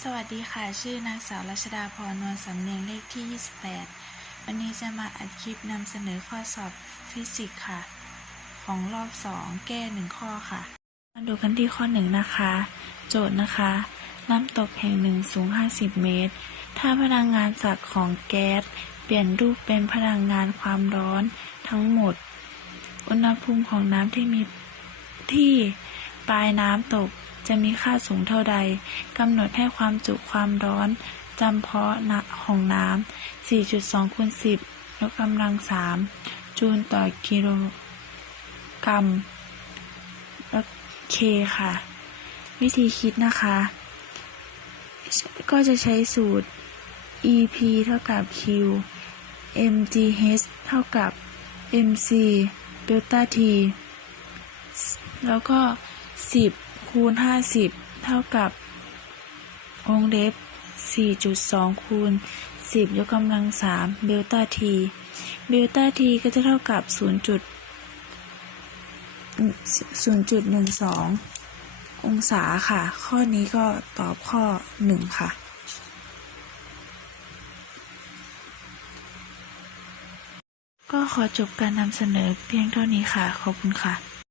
สวัสดีค่ะ ชื่อนางสาวรัชดาพรนวลสำเนียงเลขที่ 28 วันนี้จะมาอัดคลิปนำเสนอข้อสอบฟิสิกส์ค่ะ ของรอบ 2 แก้หนึ่งข้อค่ะ มาดูกันที่ข้อ 1 นะคะ โจทย์นะคะ น้ำตกแห่งหนึ่งสูง 50 เมตร ถ้าพลังงานจากของแก๊ส เปลี่ยนรูปเป็นพลังงานความร้อนทั้งหมด อุณหภูมิของน้ำที่มีที่ปลายน้ำตก จะมีค่าสูงเท่าใดกำหนดให้ความจุความร้อนจำเพาะนะของน้ำ 4.2คูณ10 ยกกำลัง 3 จูลต่อกิโลกรัมแล้วเคค่ะ วิธีคิดนะคะ ก็จะใช้สูตร EP เท่ากับ Q mgh เท่ากับ mc เดลต้า t แล้วก็ 10 คูณ 50 เท่ากับวงเล็บ 4.2 คูณ 10 ยกกำลัง 3เบลต้า t เบลต้า t ก็จะเท่ากับ 0. จุด0.12 องศาค่ะ ข้อนี้ก็ตอบข้อ 1 ค่ะก็ขอจบการนำเสนอเพียงเท่านี้ค่ะ ขอบคุณค่ะ